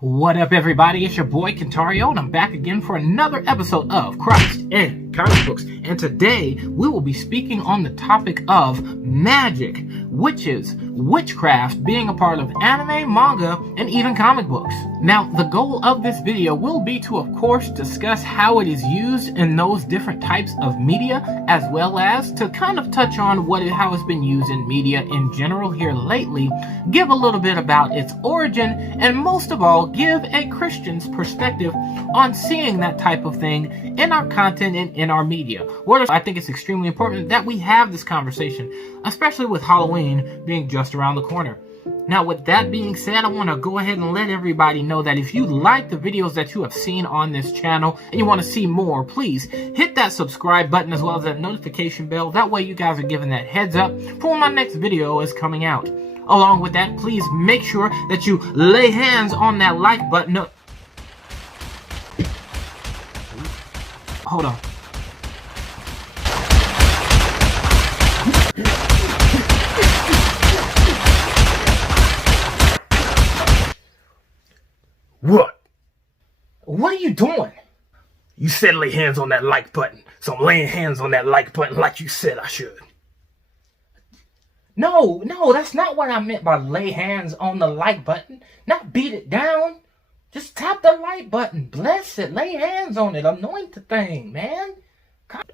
What up, everybody? It's your boy Kentario, and I'm back again for another episode of Christ and Comic Books. And today we will be speaking on the topic of magic, witches, witchcraft being a part of anime, manga, and even comic books. Now, the goal of this video will be to, of course, discuss how it is used in those different types of media, as well as to kind of touch on how it's been used in media in general here lately, give a little bit about its origin, and most of all, give a Christian's perspective on seeing that type of thing in our content and in our media. I think it's extremely important that we have this conversation, especially with Halloween being just around the corner. Now, with that being said, I want to go ahead and let everybody know that if you like the videos that you have seen on this channel and you want to see more, please hit that subscribe button as well as that notification bell. That way you guys are given that heads up for when my next video is coming out. Along with that, please make sure that you lay hands on that like button. Hold on. What? What are you doing? You said lay hands on that like button, so I'm laying hands on that like button like you said I should. No, that's not what I meant by lay hands on the like button. Not beat it down. Just tap the like button. Bless it. Lay hands on it. Anoint the thing, man.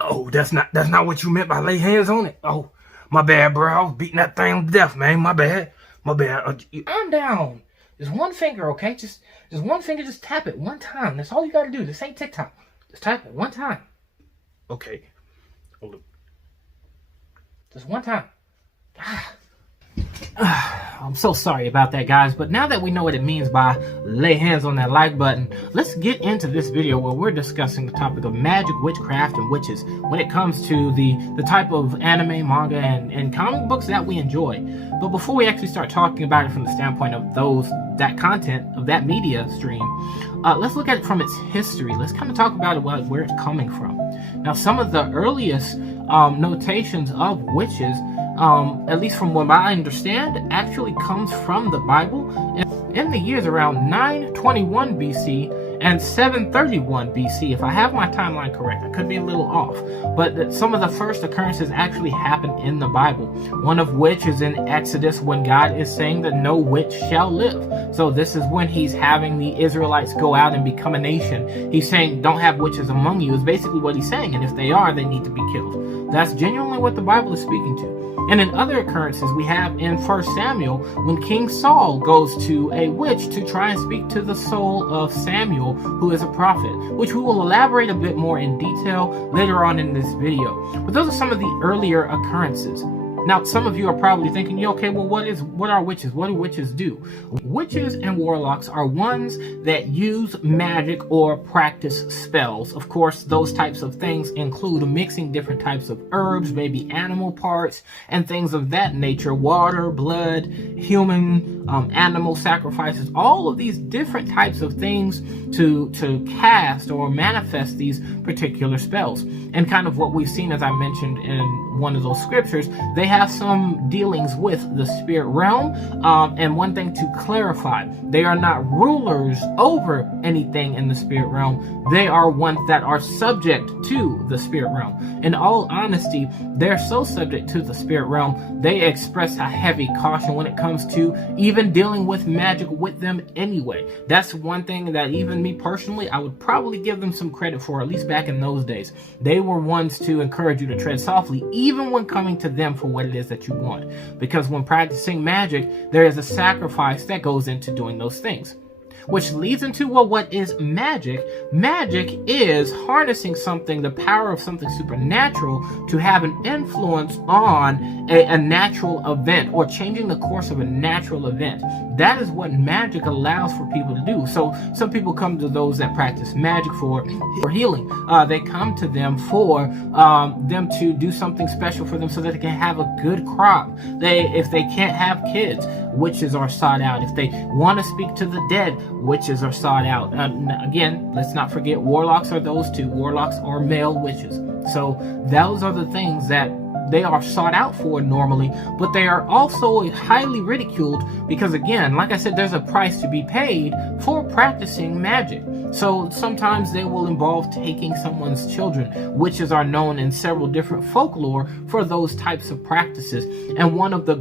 Oh, that's not what you meant by lay hands on it? Oh, my bad, bro. I was beating that thing to death, man. My bad. I'm down. Just one finger, okay? Just one finger. Just tap it one time. That's all you got to do. This ain't TikTok. Just tap it one time. Okay. Hold up. Just one time. I'm so sorry about that, guys, but now that we know what it means by lay hands on that like button, let's get into this video where we're discussing the topic of magic, witchcraft, and witches when it comes to the type of anime, manga, and comic books that we enjoy. But before we actually start talking about it from the standpoint of that content, of that media stream, let's look at it from its history. Let's kind of talk about it, where it's coming from. Now, some of the earliest notations of witches, at least from what I understand, actually comes from the Bible in the years around 921 BC and 731 BC, if I have my timeline correct. I could be a little off, but some of the first occurrences actually happen in the Bible, one of which is in Exodus when God is saying that no witch shall live. So this is when he's having the Israelites go out and become a nation. He's saying, don't have witches among you, is basically what he's saying, and if they are, they need to be killed. That's genuinely what the Bible is speaking to. And in other occurrences, we have in 1 Samuel, when King Saul goes to a witch to try and speak to the soul of Samuel, who is a prophet, which we will elaborate a bit more in detail later on in this video. But those are some of the earlier occurrences. Now, some of you are probably thinking, yeah, okay, well, what are witches? What do witches do? Witches and warlocks are ones that use magic or practice spells. Of course, those types of things include mixing different types of herbs, maybe animal parts, and things of that nature. Water, blood, human, animal sacrifices, all of these different types of things to cast or manifest these particular spells. And kind of what we've seen, as I mentioned in one of those scriptures, they have some dealings with the spirit realm. And one thing to clarify, they are not rulers over anything in the spirit realm. They are ones that are subject to the spirit realm. In all honesty, they're so subject to the spirit realm, they express a heavy caution when it comes to even dealing with magic with them anyway. That's one thing that even me personally, I would probably give them some credit for, at least back in those days. They were ones to encourage you to tread softly, even when coming to them for what it is that you want. Because when practicing magic, there is a sacrifice that goes into doing those things. Which leads into, well, what is magic? Magic is harnessing something, the power of something supernatural, to have an influence on a natural event, or changing the course of a natural event. That is what magic allows for people to do. So some people come to those that practice magic for healing. They come to them for them to do something special for them so that they can have a good crop. If they can't have kids, witches are sought out. If they want to speak to the dead, witches are sought out. Again, let's not forget, warlocks are those two. Warlocks are male witches. So those are the things that they are sought out for normally, but they are also highly ridiculed because, again, like I said, there's a price to be paid for practicing magic. So sometimes they will involve taking someone's children. Witches are known in several different folklore for those types of practices. And one of the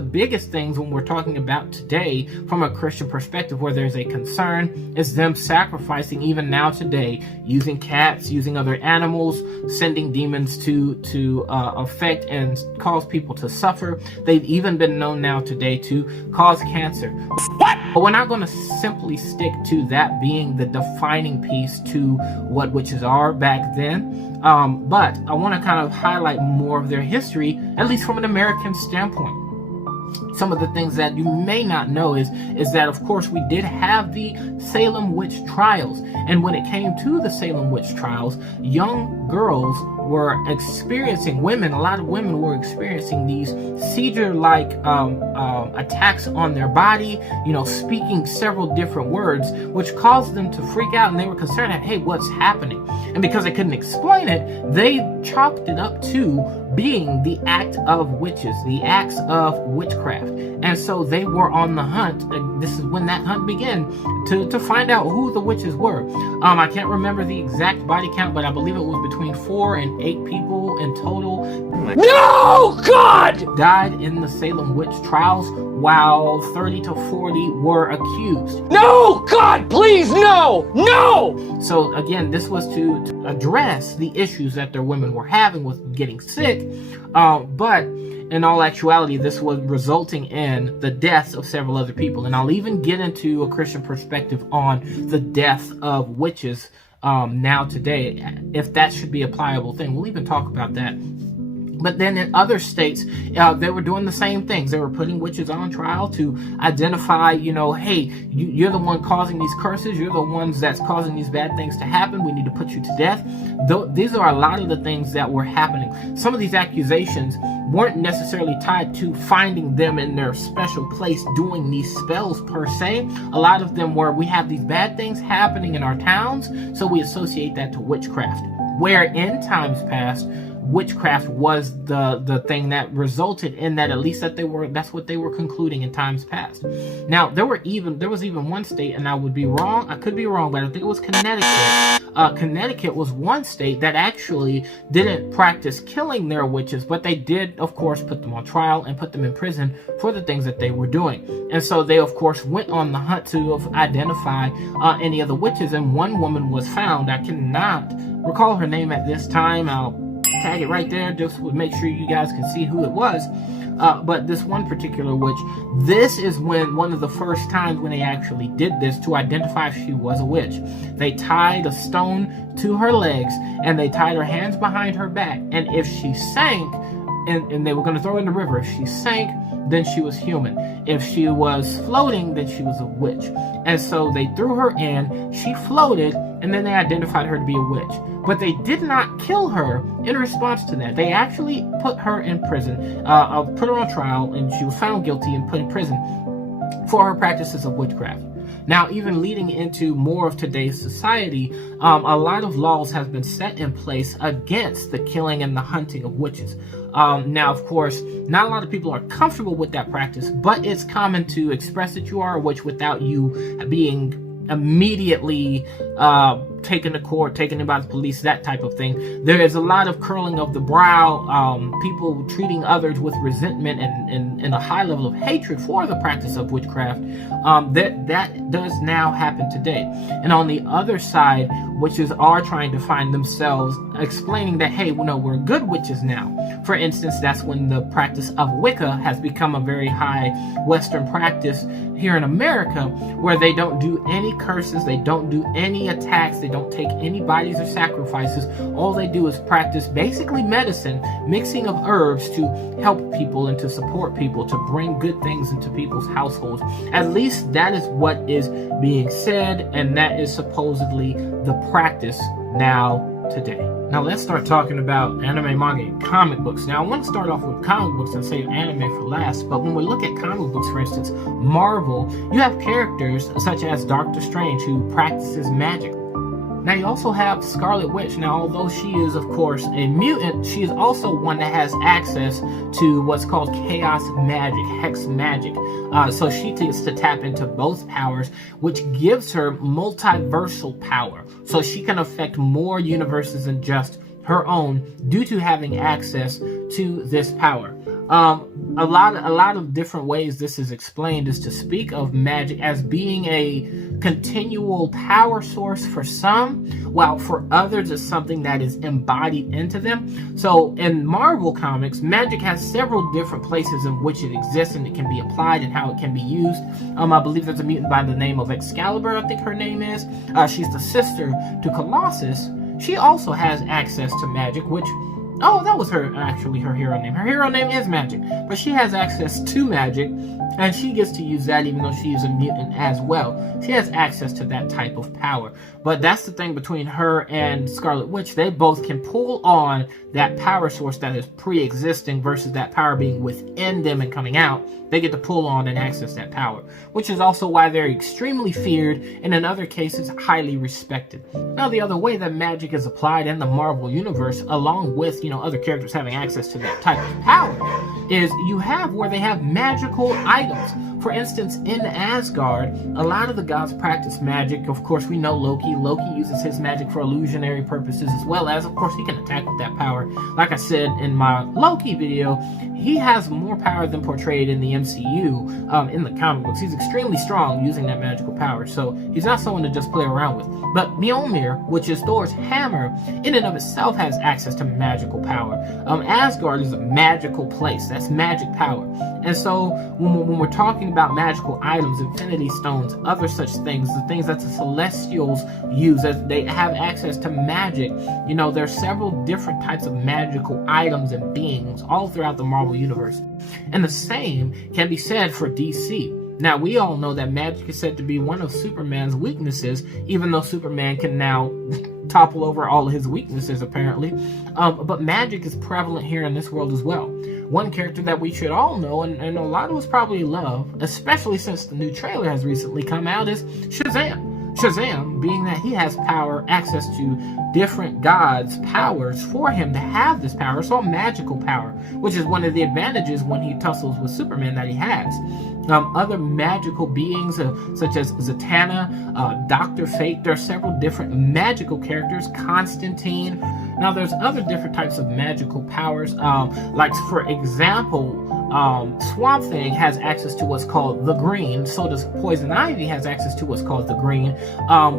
biggest things when we're talking about today from a Christian perspective where there's a concern is them sacrificing, even now today, using cats, using other animals, sending demons to affect and cause people to suffer. They've even been known now today to cause cancer. But we're not going to simply stick to that being the defining piece to what witches are back then. But I want to kind of highlight more of their history, at least from an American standpoint. Some of the things that you may not know is that, of course, we did have the Salem witch trials. And when it came to the Salem witch trials, young girls were experiencing, a lot of women were experiencing these seizure-like attacks on their body, speaking several different words, which caused them to freak out, and they were concerned that, hey, what's happening? And because they couldn't explain it, they chalked it up to being the act of witches, the acts of witchcraft. And so they were on the hunt, and this is when that hunt began, to find out who the witches were. I can't remember the exact body count, but I believe it was between 4 and 8 people in total. No, God! Died in the Salem witch trials, while 30 to 40 were accused. No, God, please, no! No! So again, this was to address the issues that their women were having with getting sick, but in all actuality, this was resulting in the deaths of several other people. And I'll even get into a Christian perspective on the death of witches now today, if that should be a pliable thing. We'll even talk about that. But then in other states, they were doing the same things. They were putting witches on trial to identify, hey, you're the one causing these curses. You're the ones that's causing these bad things to happen. We need to put you to death. These are a lot of the things that were happening. Some of these accusations weren't necessarily tied to finding them in their special place doing these spells per se. A lot of them were, we have these bad things happening in our towns, so we associate that to witchcraft. Where in times past, witchcraft was the thing that resulted in that, at least that's what they were concluding in times past. Now there was even one state, and I could be wrong, but I think it was Connecticut. Connecticut was one state that actually didn't practice killing their witches, but they did, of course, put them on trial and put them in prison for the things that they were doing. And so they, of course, went on the hunt to identify any of the witches, and one woman was found. I cannot recall her name at this time. I'll tag it right there just to make sure you guys can see who it was. But this one particular witch, this is one of the first times when they actually did this to identify if she was a witch. They tied a stone to her legs, and they tied her hands behind her back, and if she sank, and they were going to throw her in the river, if she sank, then she was human. If she was floating, then she was a witch. And so they threw her in, she floated, and then they identified her to be a witch. But they did not kill her in response to that. They actually put her in prison, put her on trial, and she was found guilty and put in prison for her practices of witchcraft. Now, even leading into more of today's society, a lot of laws have been set in place against the killing and the hunting of witches. Now, of course, not a lot of people are comfortable with that practice, but it's common to express that you are a witch without you being immediately taken to court, taken in by the police, that type of thing. There is a lot of curling of the brow, people treating others with resentment and a high level of hatred for the practice of witchcraft. That does now happen today. And on the other side, witches are trying to find themselves explaining that, hey, we're good witches now. For instance, that's when the practice of Wicca has become a very high Western practice here in America, where they don't do any curses, they don't do any attacks, they don't take any bodies or sacrifices. All they do is practice basically medicine, mixing of herbs to help people and to support people, to bring good things into people's households. At least that is what is being said, and that is supposedly the practice now today. Now let's start talking about anime, manga, and comic books. Now I want to start off with comic books and save anime for last, but when we look at comic books, for instance, Marvel, you have characters such as Doctor Strange, who practices magic. Now you also have Scarlet Witch. Now, although she is, of course, a mutant, she is also one that has access to what's called chaos magic, hex magic. So she gets to tap into both powers, which gives her multiversal power. So she can affect more universes than just her own due to having access to this power. A lot of different ways this is explained is to speak of magic as being a continual power source for some, while for others it's something that is embodied into them. So in Marvel Comics, magic has several different places in which it exists and it can be applied and how it can be used. I believe there's a mutant by the name of Excalibur, I think her name is. She's the sister to Colossus. She also has access to magic, which... oh, that was her hero name. Her hero name is Magic, but she has access to magic, and she gets to use that even though she is a mutant as well. She has access to that type of power. But that's the thing between her and Scarlet Witch. They both can pull on that power source that is pre-existing versus that power being within them and coming out. They get to pull on and access that power, which is also why they're extremely feared and in other cases highly respected. Now, the other way that magic is applied in the Marvel Universe, along with, other characters having access to that type of power, is you have where they have magical items. For instance, in Asgard, a lot of the gods practice magic. Of course, we know Loki. Loki uses his magic for illusionary purposes, as well as, of course, he can attack with that power. Like I said in my Loki video, he has more power than portrayed in the MCU in the comic books. He's extremely strong using that magical power, so he's not someone to just play around with. But Mjolnir, which is Thor's hammer, in and of itself has access to magical power. Asgard is a magical place. That's magic power. And so when we're talking about magical items, infinity stones, other such things, the things that the Celestials use, as they have access to magic, there's several different types of magical items and beings all throughout the Marvel Universe. And the same can be said for DC. Now, we all know that magic is said to be one of Superman's weaknesses, even though Superman can now topple over all of his weaknesses, apparently. But magic is prevalent here in this world as well. One character that we should all know, and a lot of us probably love, especially since the new trailer has recently come out, is Shazam. Shazam, being that he has power, access to different gods' powers for him to have this power, so magical power, which is one of the advantages when he tussles with Superman that he has. Other magical beings such as Zatanna, Dr. Fate, there are several different magical characters, Constantine. Now there's other different types of magical powers, like for example, Swamp Thing has access to what's called the Green, so does Poison Ivy has access to what's called the Green,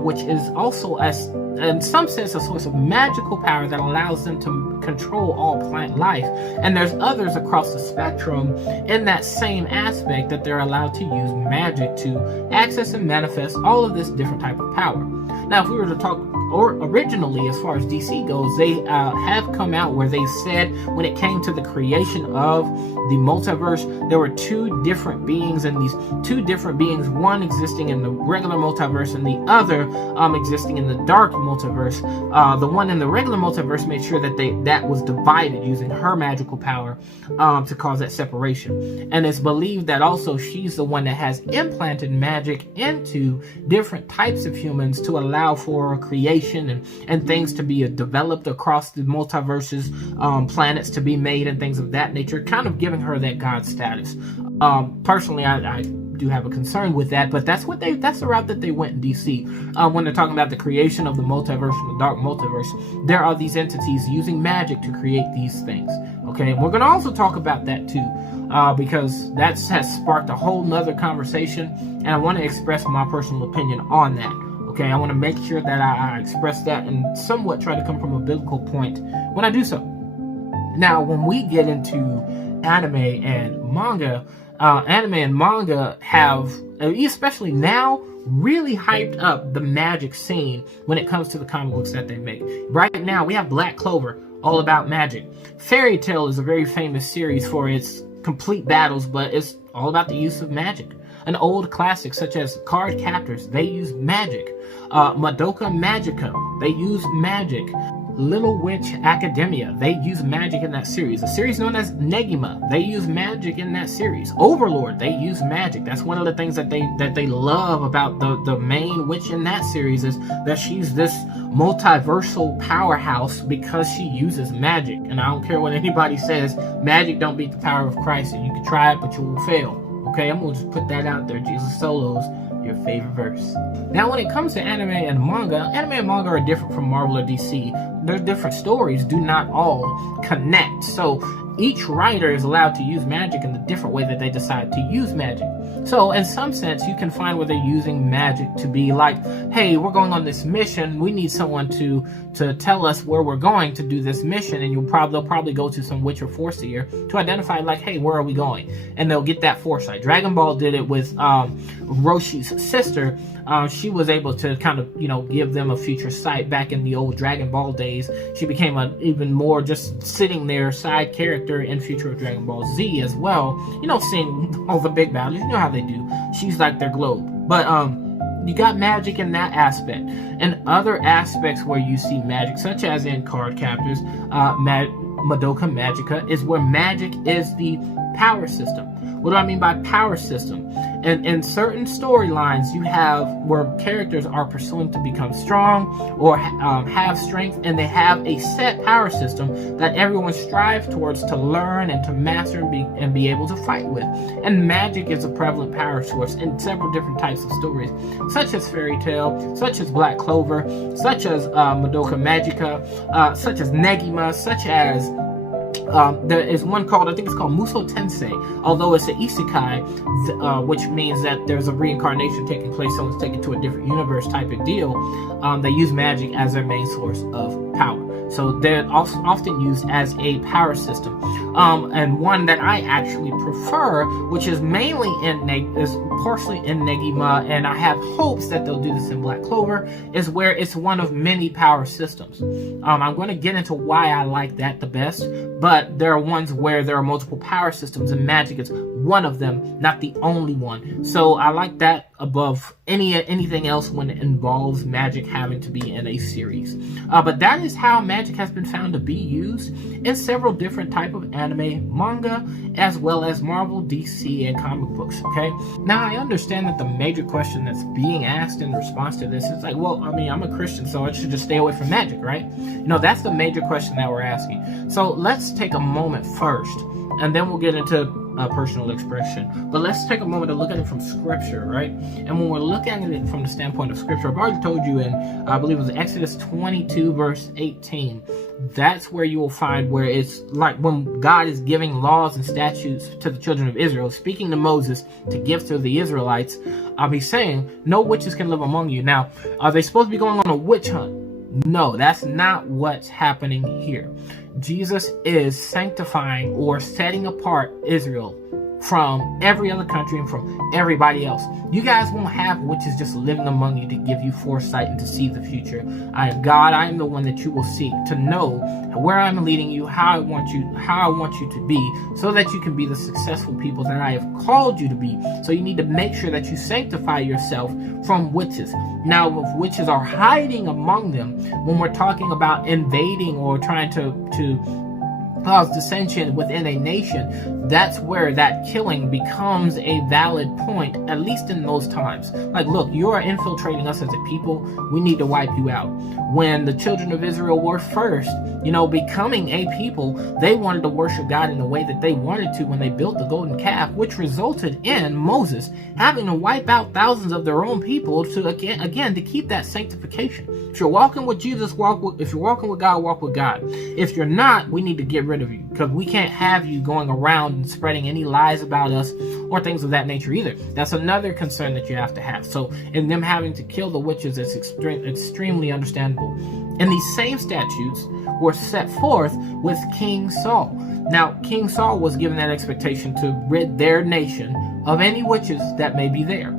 which is also, in some sense, a source of magical power that allows them to control all plant life. And there's others across the spectrum in that same aspect that they're allowed to use magic to access and manifest all of this different type of power. Now, if we were to talk originally, as far as DC goes, they have come out where they said when it came to the creation of the multiverse, there were two different beings, and these two different beings, one existing in the regular multiverse and the other existing in the dark multiverse. The one in the regular multiverse made sure that that was divided using her magical power to cause that separation. And it's believed that also she's the one that has implanted magic into different types of humans to allow for creation and things to be developed across the multiverses, planets to be made and things of that nature, kind of giving her that god status. Personally, I do have a concern with that, but that's the route that they went in DC. When they're talking about the creation of the multiverse and the dark multiverse, there are these entities using magic to create these things. Okay, and we're going to also talk about that too, because that has sparked a whole nother conversation, and I want to express my personal opinion on that. Okay, I want to make sure that I express that and somewhat try to come from a biblical point when I do so. Now, when we get into anime and manga have, especially now, really hyped up the magic scene when it comes to the comic books that they make. Right now, we have Black Clover, all about magic. Fairy Tail is a very famous series for its complete battles, but it's all about the use of magic. An old classic such as Card Captors, they use magic. Madoka Magica, they use magic. Little Witch Academia, they use magic in that series. A series known as Negima, they use magic in that series. Overlord, they use magic. That's one of the things that they love about the main witch in that series, is that she's this multiversal powerhouse because she uses magic. And I don't care what anybody says, magic don't beat the power of Christ, and you can try it, but you will fail. Okay, I'm gonna just put that out there. Jesus Solos, your favorite verse. Now, when it comes to anime and manga are different from Marvel or DC. Their different stories do not all connect. So each writer is allowed to use magic in the different way that they decide to use magic. So in some sense, you can find where they're using magic to be like, hey, we're going on this mission. We need someone to tell us where we're going to do this mission. And they'll probably go to some witch or foreseer to identify like, hey, where are we going? And they'll get that foresight. Dragon Ball did it with Roshi's sister. She was able to kind of, give them a future sight back in the old Dragon Ball days. She became an even more just sitting there side character in future of Dragon Ball Z as well. Seeing all the big battles, you know how they do. She's like their globe. But you got magic in that aspect. And other aspects where you see magic, such as in card captors, Madoka Magica, is where magic is the power system. What do I mean by power system? And in certain storylines, you have where characters are pursuing to become strong or have strength, and they have a set power system that everyone strives towards to learn and to master and be able to fight with. And magic is a prevalent power source in several different types of stories, such as Fairy Tail, such as Black Clover, such as Madoka Magica, such as Negima, such as there is one called, I think it's called Muso Tensei, although it's an isekai, which means that there's a reincarnation taking place, someone's taken to a different universe type of deal. They use magic as their main source of power. So they're often used as a power system. And one that I actually prefer, which is mainly is partially in Negima, and I have hopes that they'll do this in Black Clover, is where it's one of many power systems. I'm going to get into why I like that the best, but there are ones where there are multiple power systems, and magic is one of them, not the only one. So I like that above anything else when it involves magic having to be in a series. But that is how magic has been found to be used in several different type of anime, manga, as well as Marvel, DC, and comic books, okay? Now, I understand that the major question that's being asked in response to this is like, well, I mean, I'm a Christian, so I should just stay away from magic, right? That's the major question that we're asking. So let's take a moment first, and then we'll get into personal expression. But let's take a moment to look at it from scripture, right? And when we're looking at it from the standpoint of scripture, I've already told you in, I believe it was Exodus 22 verse 18, that's where you will find where it's like when God is giving laws and statutes to the children of Israel, speaking to Moses to give to the Israelites, he's saying, no witches can live among you. Now, are they supposed to be going on a witch hunt? No, that's not what's happening here. Jesus is sanctifying or setting apart Israel from every other country and from everybody else. You guys won't have witches just living among you to give you foresight and to see the future. I am God. I am the one that you will seek to know where I'm leading you, how I want you to be, so that you can be the successful people that I have called you to be. So you need to make sure that you sanctify yourself from witches. Now, if witches are hiding among them, when we're talking about invading or trying to cause dissension within a nation, that's where that killing becomes a valid point, at least in those times. Like, look, you are infiltrating us as a people, we need to wipe you out. When the children of Israel were first, becoming a people, they wanted to worship God in the way that they wanted to when they built the golden calf, which resulted in Moses having to wipe out thousands of their own people to again to keep that sanctification. If you're walking with Jesus, if you're walking with God, walk with God. If you're not, we need to get rid of you, because we can't have you going around and spreading any lies about us or things of that nature either. That's another concern that you have to have. So in them having to kill the witches, it's extremely understandable. And these same statutes were set forth with King Saul. Now, King Saul was given that expectation to rid their nation of any witches that may be there.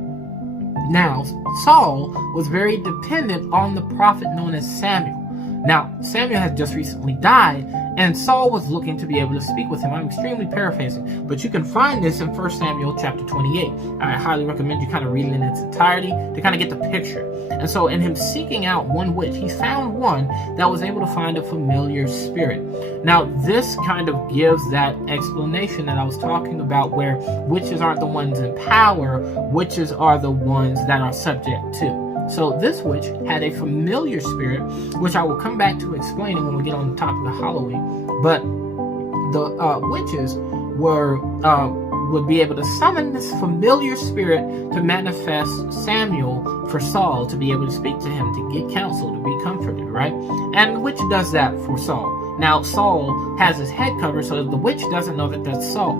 Now, Saul was very dependent on the prophet known as Samuel. Now, Samuel had just recently died, and Saul was looking to be able to speak with him. I'm extremely paraphrasing, but you can find this in 1 Samuel chapter 28. I highly recommend you kind of read it in its entirety to kind of get the picture. And so in him seeking out one witch, he found one that was able to find a familiar spirit. Now, this kind of gives that explanation that I was talking about, where witches aren't the ones in power, witches are the ones that are subject to. So this witch had a familiar spirit, which I will come back to explaining when we get on the topic of Halloween. But the witches would be able to summon this familiar spirit to manifest Samuel for Saul to be able to speak to him, to get counsel, to be comforted, right? And the witch does that for Saul. Now, Saul has his head covered, so the witch doesn't know that that's Saul.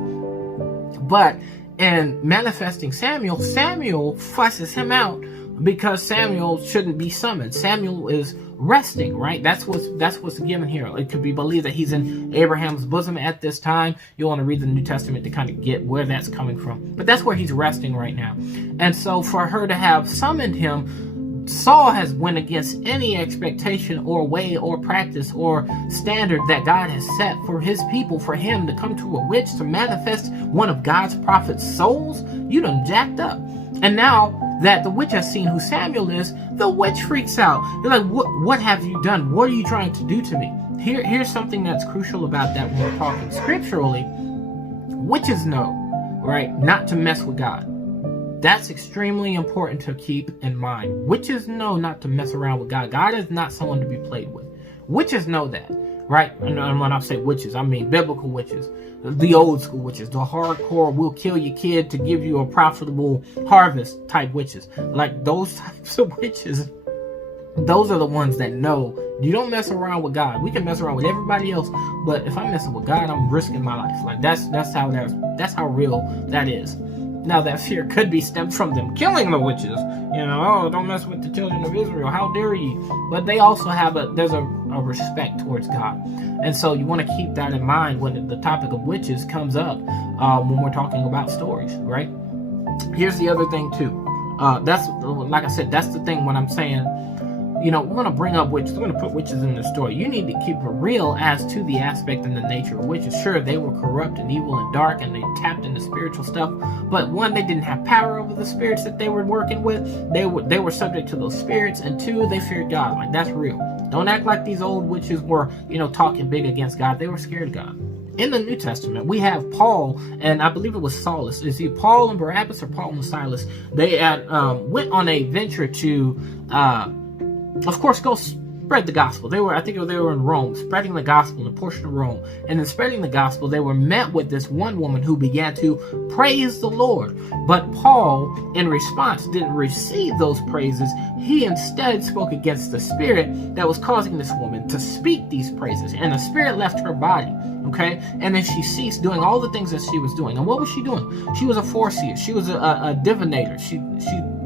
But in manifesting Samuel, Samuel fusses him out because Samuel shouldn't be summoned. Samuel is resting, right? That's what's given here. It could be believed that he's in Abraham's bosom at this time. You'll want to read the New Testament to kind of get where that's coming from. But that's where he's resting right now. And so for her to have summoned him, Saul has went against any expectation or way or practice or standard that God has set for his people. For him to come to a witch to manifest one of God's prophet's souls, you done jacked up. And now that the witch has seen who Samuel is, the witch freaks out. They're like, what have you done? What are you trying to do to me? Here's something that's crucial about that when we're talking scripturally. Witches know, right, not to mess with God. That's extremely important to keep in mind. Witches know not to mess around with God. God is not someone to be played with. Witches know that, right? And when I say witches, I mean biblical witches. The old school witches, the hardcore, will kill your kid to give you a profitable harvest type witches. Like those types of witches, those are the ones that know you don't mess around with God. We can mess around with everybody else, but if I'm messing with God, I'm risking my life. Like that's how real that is. Now, that fear could be stemmed from them killing the witches. You know, oh, don't mess with the children of Israel. How dare you? But they also have there's a respect towards God. And so you want to keep that in mind when the topic of witches comes up when we're talking about stories, right? Here's the other thing, too. That's, like I said, that's the thing when I'm saying, you know, we're going to bring up witches. We're going to put witches in the story. You need to keep it real as to the aspect and the nature of witches. Sure, they were corrupt and evil and dark, and they tapped into spiritual stuff. But one, they didn't have power over the spirits that they were working with. They were subject to those spirits. And two, they feared God. Like, that's real. Don't act like these old witches were, you know, talking big against God. They were scared of God. In the New Testament, we have Paul, and I believe it was Saulus. Is he Paul and Barabbas or Paul and Silas? They went on a venture to... of course, go spread the gospel. I think they were in Rome, spreading the gospel in a portion of Rome. And in spreading the gospel, they were met with this one woman who began to praise the Lord. But Paul, in response, didn't receive those praises. He instead spoke against the spirit that was causing this woman to speak these praises. And the spirit left her body. Okay? And then she ceased doing all the things that she was doing. And what was she doing? She was a foreseer. She was a divinator. She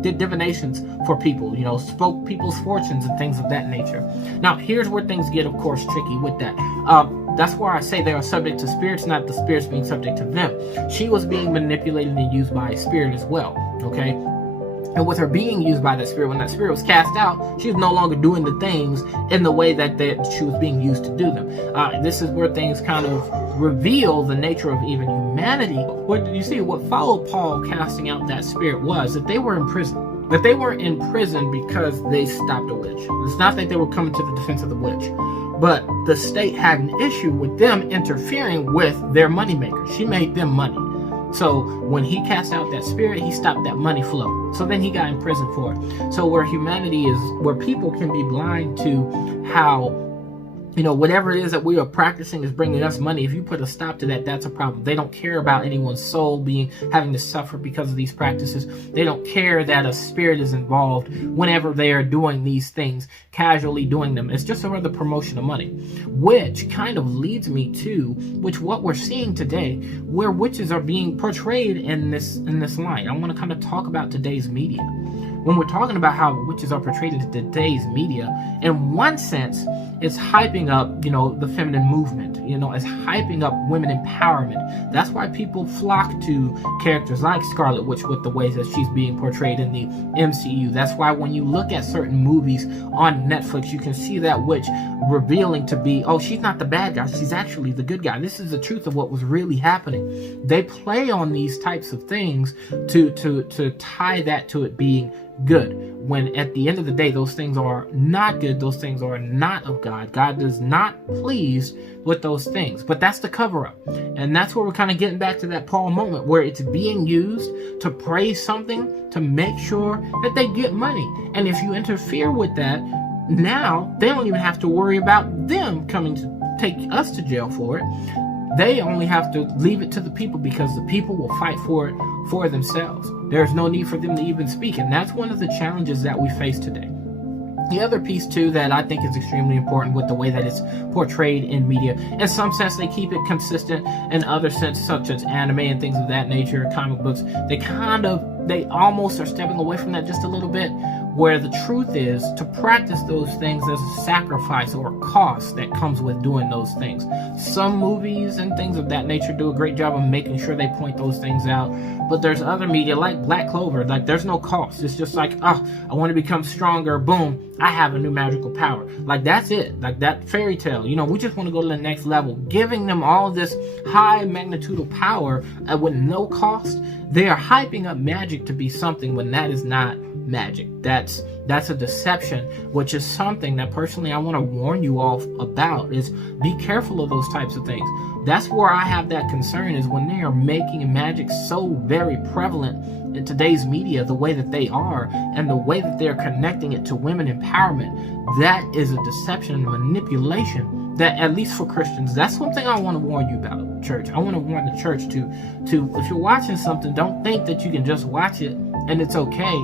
did divinations for people, you know, spoke people's fortunes and things of that nature. Now, here's where things get, of course, tricky with that. That's why I say they are subject to spirits, not the spirits being subject to them. She was being manipulated and used by a spirit as well, okay? And with her being used by that spirit, when that spirit was cast out, she was no longer doing the things in the way that she was being used to do them. This is where things kind of reveal the nature of even humanity. What you see, what followed Paul casting out that spirit was that they were in prison. But they weren't in prison because they stopped a witch. It's not that they were coming to the defense of the witch. But the state had an issue with them interfering with their moneymaker. She made them money. So when he cast out that spirit, he stopped that money flow. So then he got in prison for it. So where humanity is, where people can be blind to how, you know, whatever it is that we are practicing is bringing us money. If you put a stop to that, that's a problem. They don't care about anyone's soul having to suffer because of these practices. They don't care that a spirit is involved whenever they are doing these things, casually doing them. It's just for the promotion of money, which kind of leads me to what we're seeing today, where witches are being portrayed in this line. I want to kind of talk about today's media. when we're talking about how witches are portrayed in today's media, in one sense, it's hyping up, the feminine movement. It's hyping up women empowerment. That's why people flock to characters like Scarlet Witch with the ways that she's being portrayed in the MCU. That's why when you look at certain movies on Netflix, you can see that witch revealing to be, oh, she's not the bad guy, she's actually the good guy. This is the truth of what was really happening. They play on these types of things to tie that to it being good, when at the end of the day, those things are not good. Those things are not of God. God does not please with those things. But that's the cover up. And that's where we're kind of getting back to that Paul moment, where it's being used to praise something to make sure that they get money. And if you interfere with that, now they don't even have to worry about them coming to take us to jail for it. They only have to leave it to the people, because the people will fight for it for themselves. There's no need for them to even speak. And that's one of the challenges that we face today. The other piece, too, that I think is extremely important with the way that it's portrayed in media, in some sense, they keep it consistent. In other sense, such as anime and things of that nature, comic books, they almost are stepping away from that just a little bit, where the truth is, to practice those things, there's a sacrifice or a cost that comes with doing those things. Some movies and things of that nature do a great job of making sure they point those things out, but there's other media like Black Clover, like there's no cost. It's just like, oh, I want to become stronger, boom, I have a new magical power. Like, that's it. Like that fairy tale, we just want to go to the next level, giving them all this high magnitudinal power with no cost. They are hyping up magic to be something when that is not magic. That's a deception, which is something that personally I want to warn you all about, is be careful of those types of things. That's where I have that concern, is when they are making magic so very prevalent in today's media, the way that they are, and the way that they're connecting it to women empowerment. That is a deception and manipulation that, at least for Christians, that's something I want to warn you about, church. I want to warn the church to if you're watching something, don't think that you can just watch it and it's okay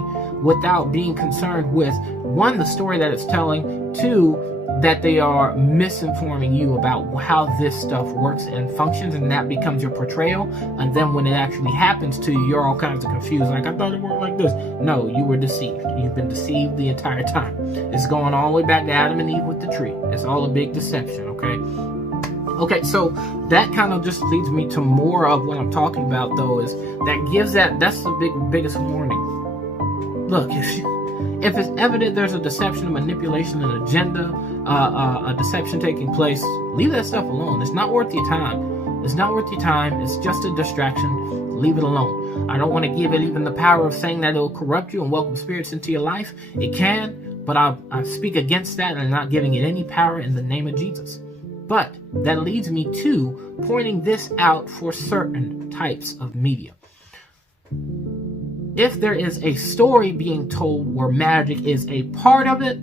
without being concerned with, one, the story that it's telling, two, that they are misinforming you about how this stuff works and functions, and that becomes your portrayal. And then when it actually happens to you, you're all kinds of confused, like, I thought it worked like this. No, you were deceived. You've been deceived the entire time. It's going all the way back to Adam and Eve with the tree. It's all a big deception, okay, so that kind of just leads me to more of what I'm talking about, though, is that's the biggest warning. Look, if it's evident there's a deception, a manipulation, an agenda, a deception taking place, leave that stuff alone. It's not worth your time. It's not worth your time. It's just a distraction. Leave it alone. I don't want to give it even the power of saying that it'll corrupt you and welcome spirits into your life. It can, but I speak against that, and I'm not giving it any power in the name of Jesus. But that leads me to pointing this out for certain types of media. If there is a story being told where magic is a part of it,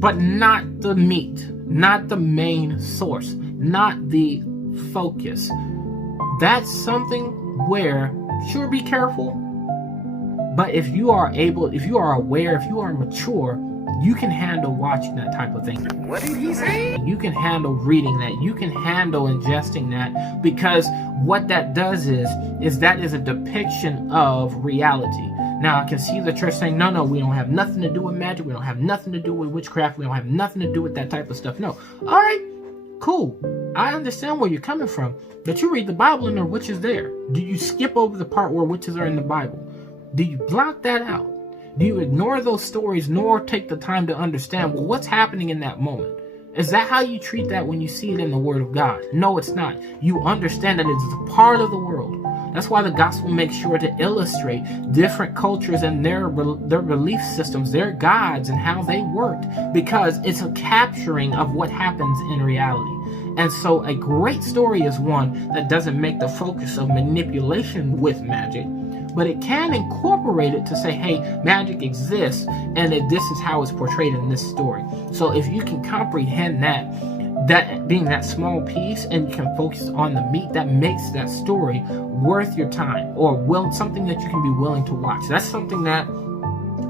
but not the meat, not the main source, not the focus, that's something where, sure, be careful, but if you are aware, if you are mature, you can handle watching that type of thing. What did he say? You can handle reading that. You can handle ingesting that, because what that does is that is a depiction of reality. Now, I can see the church saying, no, we don't have nothing to do with magic. We don't have nothing to do with witchcraft. We don't have nothing to do with that type of stuff. No. All right, cool. I understand where you're coming from, but you read the Bible and there are witches there. Do you skip over the part where witches are in the Bible? Do you block that out? Do you ignore those stories nor take the time to understand, well, what's happening in that moment? Is that how you treat that when you see it in the Word of God? No, it's not. You understand that it's a part of the world. That's why the gospel makes sure to illustrate different cultures and their belief systems, their gods, and how they worked, because it's a capturing of what happens in reality. And so a great story is one that doesn't make the focus of manipulation with magic, but it can incorporate it to say, hey, magic exists, and that this is how it's portrayed in this story. So if you can comprehend that being that small piece, and you can focus on the meat, that makes that story worth your time, or something that you can be willing to watch. That's something that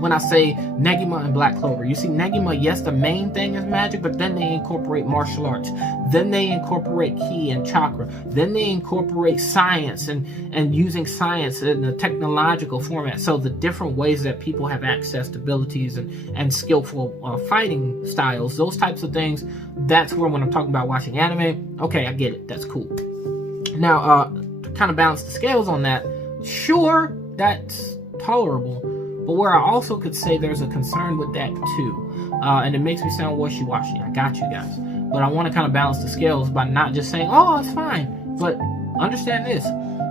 when I say Negima and Black Clover. You see, Negima, yes, the main thing is magic, but then they incorporate martial arts. Then they incorporate ki and chakra. Then they incorporate science and using science in a technological format. So the different ways that people have access to abilities and skillful fighting styles, those types of things, that's where when I'm talking about watching anime, okay, I get it. That's cool. Now, to kind of balance the scales on that, sure, that's tolerable. But where I also could say there's a concern with that too. And it makes me sound wishy-washy. I got you guys. But I want to kind of balance the scales by not just saying, oh, it's fine. But understand this.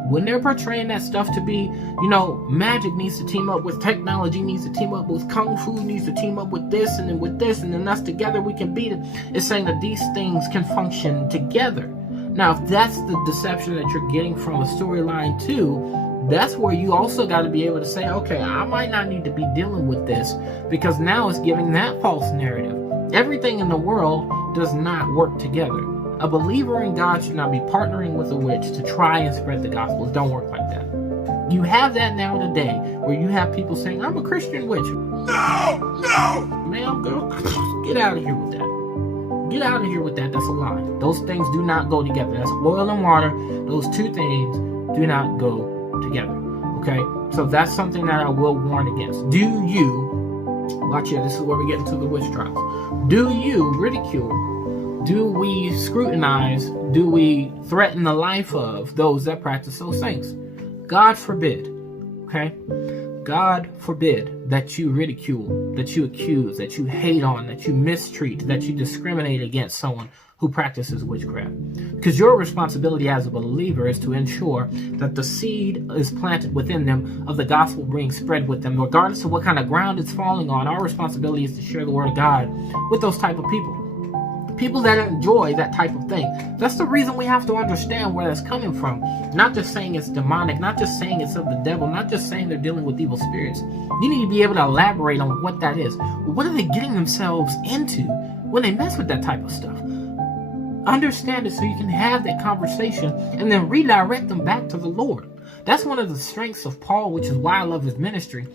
When they're portraying that stuff to be, you know, magic needs to team up with technology, needs to team up with kung fu, needs to team up with this, and then us together we can beat it. It's saying that these things can function together. Now, if that's the deception that you're getting from a storyline too, that's where you also got to be able to say, okay, I might not need to be dealing with this, because now it's giving that false narrative. Everything in the world does not work together. A believer in God should not be partnering with a witch to try and spread the gospel. It don't work like that. You have that now today, where you have people saying, I'm a Christian witch. No! Ma'am, girl, get out of here with that. Get out of here with that. That's a lie. Those things do not go together. That's oil and water. Those two things do not go together. Okay, so that's something that I will warn against. Do you, watch here, this is where we get into the witch trials. Do you ridicule? Do we scrutinize? Do we threaten the life of those that practice those things? God forbid. Okay, God forbid that you ridicule, that you accuse, that you hate on, that you mistreat, that you discriminate against someone who practices witchcraft. Because your responsibility as a believer is to ensure that the seed is planted within them of the gospel being spread with them. Regardless of what kind of ground it's falling on, our responsibility is to share the word of God with those type of people. People that enjoy that type of thing. That's the reason we have to understand where that's coming from. Not just saying it's demonic, not just saying it's of the devil, not just saying they're dealing with evil spirits. You need to be able to elaborate on what that is. What are they getting themselves into when they mess with that type of stuff? Understand it so you can have that conversation and then redirect them back to the Lord. That's one of the strengths of Paul, which is why I love his ministry.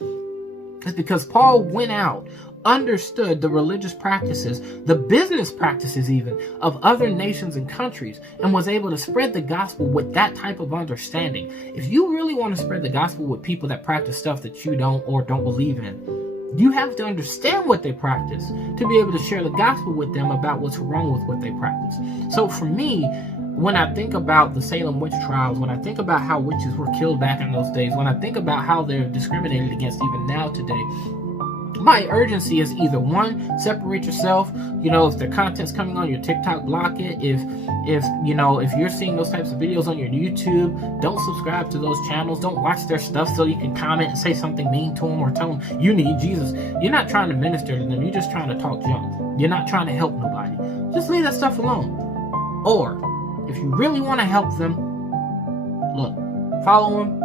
It's because Paul went out, understood the religious practices, the business practices even, of other nations and countries, and was able to spread the gospel with that type of understanding. If you really want to spread the gospel with people that practice stuff that you don't or don't believe in, you have to understand what they practice to be able to share the gospel with them about what's wrong with what they practice. So for me, when I think about the Salem witch trials, when I think about how witches were killed back in those days, when I think about how they're discriminated against even now today, my urgency is either one, separate yourself. You know, if the content's coming on your TikTok, block it. If you're seeing those types of videos on your YouTube, don't subscribe to those channels. Don't watch their stuff so you can comment and say something mean to them or tell them you need Jesus. You're not trying to minister to them. You're just trying to talk junk. You're not trying to help nobody. Just leave that stuff alone. Or if you really want to help them, look, follow them,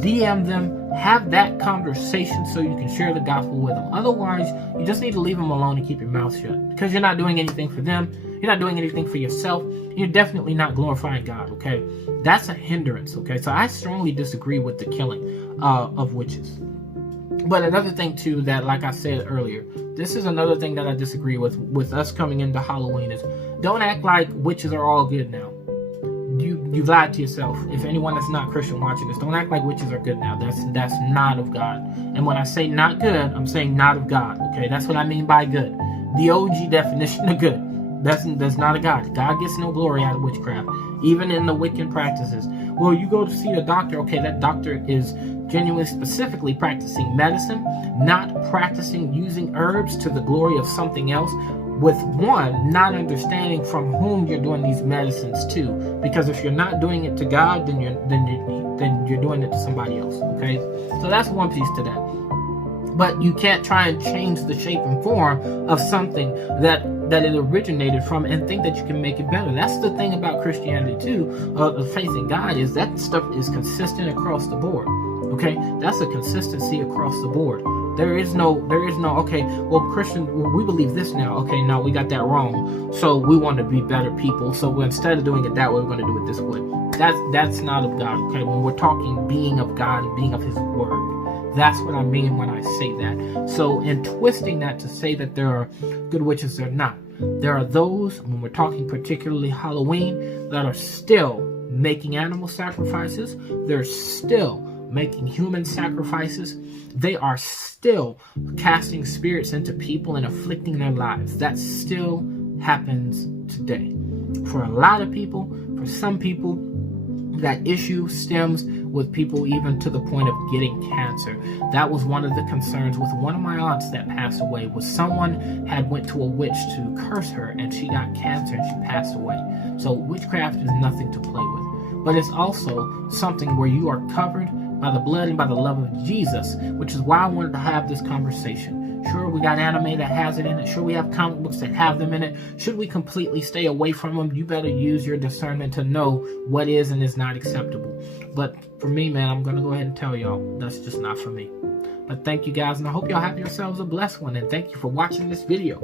DM them, have that conversation so you can share the gospel with them. Otherwise, you just need to leave them alone and keep your mouth shut, because you're not doing anything for them. You're not doing anything for yourself. You're definitely not glorifying God, okay? That's a hindrance, okay? So I strongly disagree with the killing of witches. But another thing, too, that, like I said earlier, this is another thing that I disagree with us coming into Halloween is don't act like witches are all good now. You've lied to yourself. If anyone that's not Christian watching this, don't act like witches are good now. That's not of God. And when I say not good, I'm saying not of God. Okay, that's what I mean by good. The OG definition of good. That's not a God. God gets no glory out of witchcraft, even in the Wiccan practices. Well, you go to see the doctor. Okay, that doctor is genuinely, specifically practicing medicine, not practicing using herbs to the glory of something else. With one, not understanding from whom you're doing these medicines to, because if you're not doing it to God, then you're doing it to somebody else. Okay, so that's one piece to that. But you can't try and change the shape and form of something that it originated from and think that you can make it better. That's the thing about Christianity too. The faith in God is that stuff is consistent across the board. Okay, that's a consistency across the board. There is no, okay, well, Christian, we believe this now. Okay, no, we got that wrong. So we want to be better people. So instead of doing it that way, we're going to do it this way. That's not of God, okay? When we're talking being of God and being of His Word, That's what I mean when I say that. So in twisting that to say that there are good witches, they're not. There are those, when we're talking particularly Halloween, that are still making animal sacrifices. They're still making human sacrifices. They are still casting spirits into people and afflicting their lives. That still happens today. For a lot of people, for some people, that issue stems with people even to the point of getting cancer. That was one of the concerns with one of my aunts that passed away, was someone had went to a witch to curse her and she got cancer and she passed away. So witchcraft is nothing to play with. But it's also something where you are covered by the blood and by the love of Jesus, which is why I wanted to have this conversation. Sure, we got anime that has it in it. Sure, we have comic books that have them in it. Should we completely stay away from them? You better use your discernment to know what is and is not acceptable. But for me, man, I'm going to go ahead and tell y'all, that's just not for me. But thank you guys, and I hope y'all have yourselves a blessed one. And thank you for watching this video.